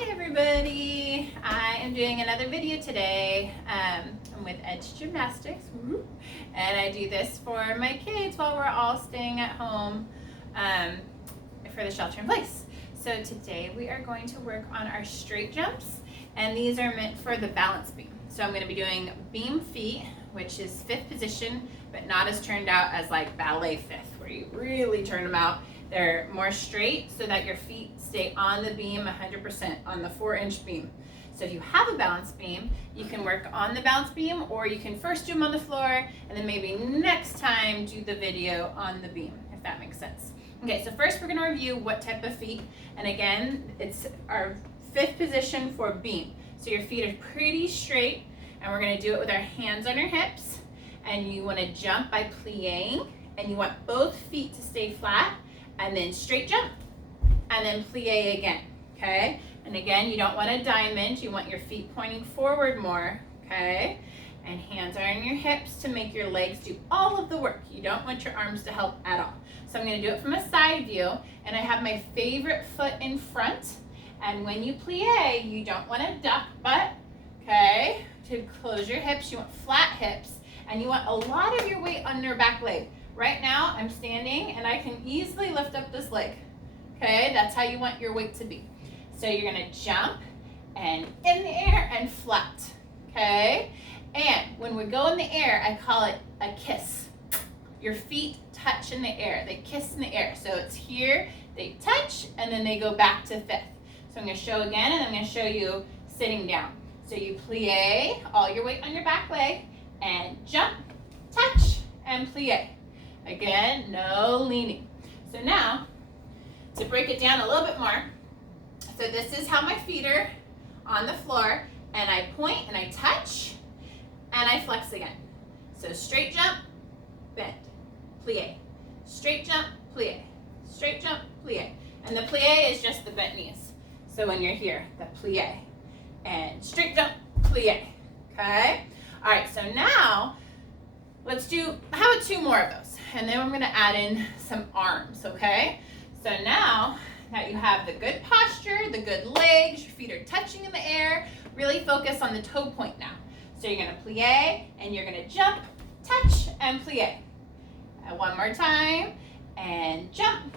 Hi everybody, I am doing another video today. I'm with Edge Gymnastics, and I do this for my kids while we're all staying at home for the shelter in place. So today we are going to work on our straight jumps, and these are meant for the balance beam. So I'm going to be doing beam feet, which is fifth position, but not as turned out as like ballet fifth, where you really turn them out. They're more straight so that your feet stay on the beam 100% on the 4-inch beam. So if you have a balance beam, you can work on the balance beam, or you can first do them on the floor and then maybe next time do the video on the beam, if that makes sense. Okay, so first we're going to review what type of feet. And again, it's our fifth position for beam. So your feet are pretty straight, and we're going to do it with our hands on your hips. And you want to jump by plieing, and you want both feet to stay flat. And then straight jump, and then plie again, okay? And again, you don't want a diamond, you want your feet pointing forward more, okay? And hands are on your hips to make your legs do all of the work. You don't want your arms to help at all. So I'm gonna do it from a side view, and I have my favorite foot in front. And when you plie, you don't wanna duck butt, okay? To close your hips, you want flat hips, and you want a lot of your weight on your back leg. Right now, I'm standing and I can easily lift up this leg, okay? That's how you want your weight to be. So you're gonna jump and in the air and flat, okay? And when we go in the air, I call it a kiss. Your feet touch in the air, they kiss in the air. So it's here, they touch, and then they go back to fifth. So I'm gonna show again, and I'm gonna show you sitting down. So you plie, all your weight on your back leg, and jump, touch, and plie. Again, no leaning. So now, to break it down a little bit more, so this is how my feet are on the floor, and I point and I touch, and I flex again. So straight jump, bend, plie. Straight jump, plie. Straight jump, plie. And the plie is just the bent knees. So when you're here, the plie. And straight jump, plie. Okay? All right, so now, let's do, how about 2 more of those? And then we're gonna add in some arms, okay? So now that you have the good posture, the good legs, your feet are touching in the air, really focus on the toe point now. So you're gonna plie, and you're gonna jump, touch, and plie. And one more time, and jump,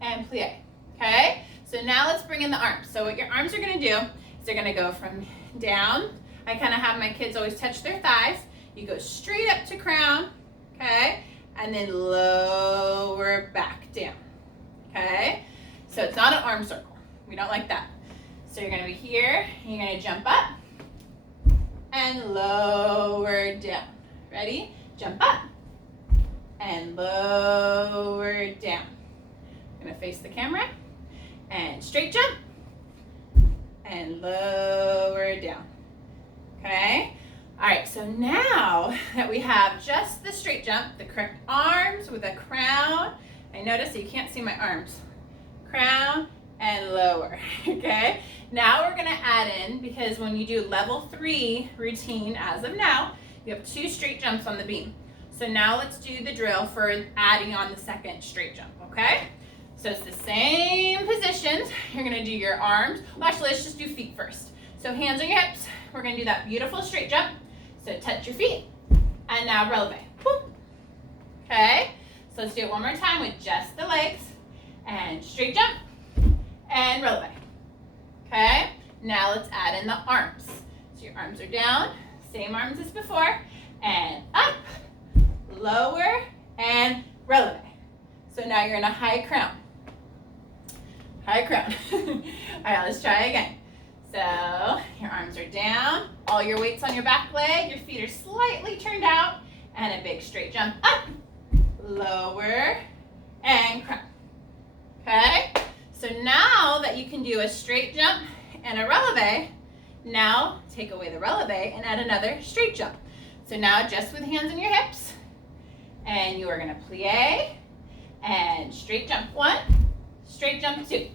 and plie, okay? So now let's bring in the arms. So what your arms are gonna do is they're gonna go from down. I kind of have my kids always touch their thighs. You go straight up to crown, okay? And then lower back down, okay? So it's not an arm circle. We don't like that. So you're gonna be here, and you're gonna jump up and lower down. Ready? Jump up and lower down. I'm gonna face the camera, and straight jump and lower down, okay? All right, so now that we have just the straight jump, the correct arms with a crown, I notice that you can't see my arms, crown and lower, okay? Now we're gonna add in, because when you do level 3 routine as of now, you have 2 straight jumps on the beam. So now let's do the drill for adding on the second straight jump, okay? So it's the same positions. You're gonna do your arms. Well, actually, let's just do feet first. So hands on your hips. We're gonna do that beautiful straight jump. So touch your feet, and now releve. Boop. Okay, so let's do it one more time with just the legs, and straight jump, and releve. Okay, now let's add in the arms. So your arms are down, same arms as before, and up, lower, and releve. So now you're in a high crown. High crown. All right, let's try again. So your arms are down, all your weight's on your back leg, your feet are slightly turned out, and a big straight jump up, lower, and crown. Okay? So now that you can do a straight jump and a releve, now take away the releve and add another straight jump. So now just with hands on your hips, and you are gonna plie, and straight jump 1, straight jump 2.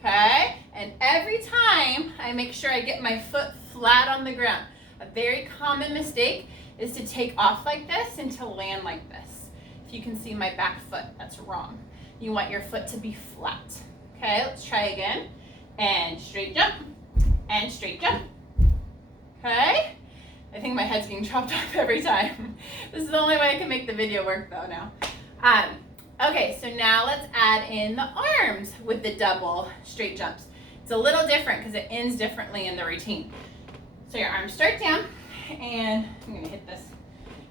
Okay, and every time I make sure I get my foot flat on the ground. A very common mistake is to take off like this and to land like this. If you can see my back foot, that's wrong. You want your foot to be flat. Okay, let's try again. and straight jump, and straight jump. Okay? I think my head's being chopped off every time. This is the only way I can make the video work though now. Okay, so now let's add in the arms with the double straight jumps. It's a little different because it ends differently in the routine. So your arms start down, and I'm gonna hit this.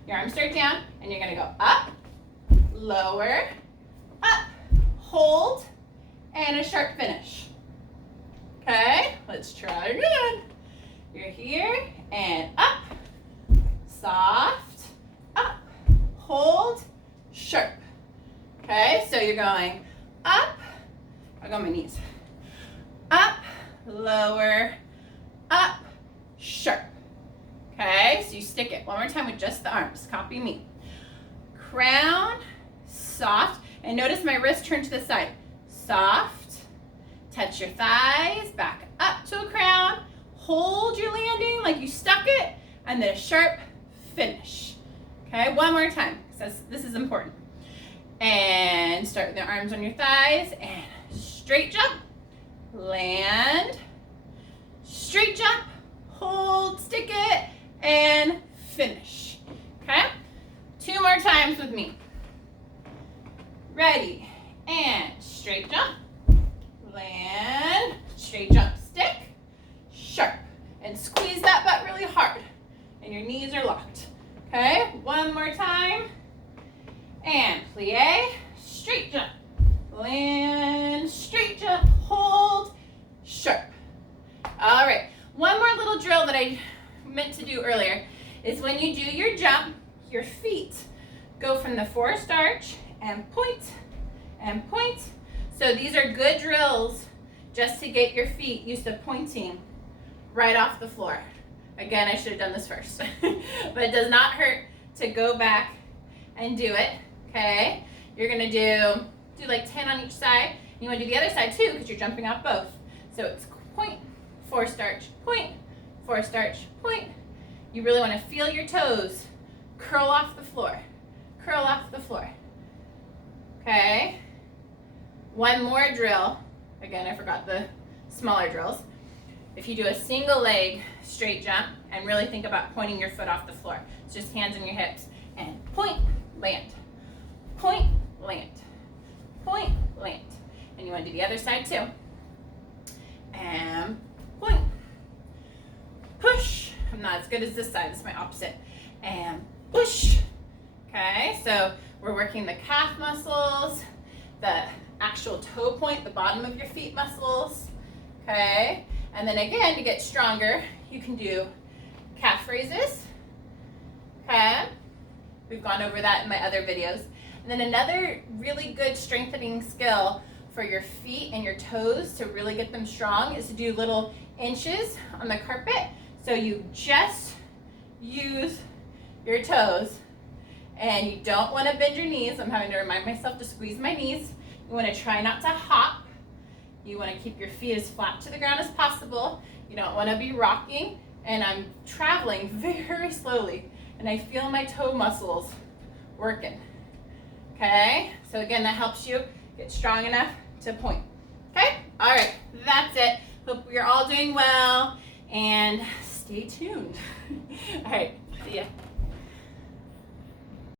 Your arms start down, and you're gonna go up, lower, up, hold, and a sharp finish. Okay, let's try it again. You're here, and up, soft, up, hold, sharp. Okay, so you're going up, I'll go on my knees. Up, lower, up, sharp. Okay, so you stick it one more time with just the arms. Copy me. Crown, soft, and notice my wrist turn to the side. Soft, touch your thighs, back up to a crown, hold your landing like you stuck it, and then a sharp finish. Okay, one more time, because this is important. And start with the arms on your thighs, and straight jump, land, straight jump, hold, stick it, and finish. Okay? 2 more times with me. Ready, and straight jump, land, straight jump, stick, sharp, and squeeze that butt really hard, and your knees are locked. Okay, one more time, and plie, straight jump, land, straight jump, hold, sharp. All right, one more little drill that I meant to do earlier is when you do your jump, your feet go from the forced arch and point and point. So these are good drills just to get your feet used to pointing right off the floor. Again, I should have done this first, but it does not hurt to go back and do it, okay? You're gonna do like 10 on each side. You wanna do the other side too because you're jumping off both. So it's point, forced arch, point, forced arch, point. You really wanna feel your toes curl off the floor, curl off the floor, okay? One more drill. Again, I forgot the smaller drills. If you do a single leg straight jump and really think about pointing your foot off the floor. It's just hands on your hips and point, land, point, land, point, land. And you want to do the other side too. And point, push. I'm not as good as this side, this is my opposite. And push. Okay, so we're working the calf muscles, the actual toe point, the bottom of your feet muscles. Okay, and then again, to get stronger, you can do calf raises. Okay, we've gone over that in my other videos. And then another really good strengthening skill for your feet and your toes to really get them strong is to do little inches on the carpet. So you just use your toes and you don't want to bend your knees. I'm having to remind myself to squeeze my knees. You want to try not to hop. You want to keep your feet as flat to the ground as possible. You don't want to be rocking. And I'm traveling very slowly and I feel my toe muscles working. Okay, so again, that helps you get strong enough to point. Okay, all right, that's it. Hope you're all doing well and stay tuned. All right, see ya.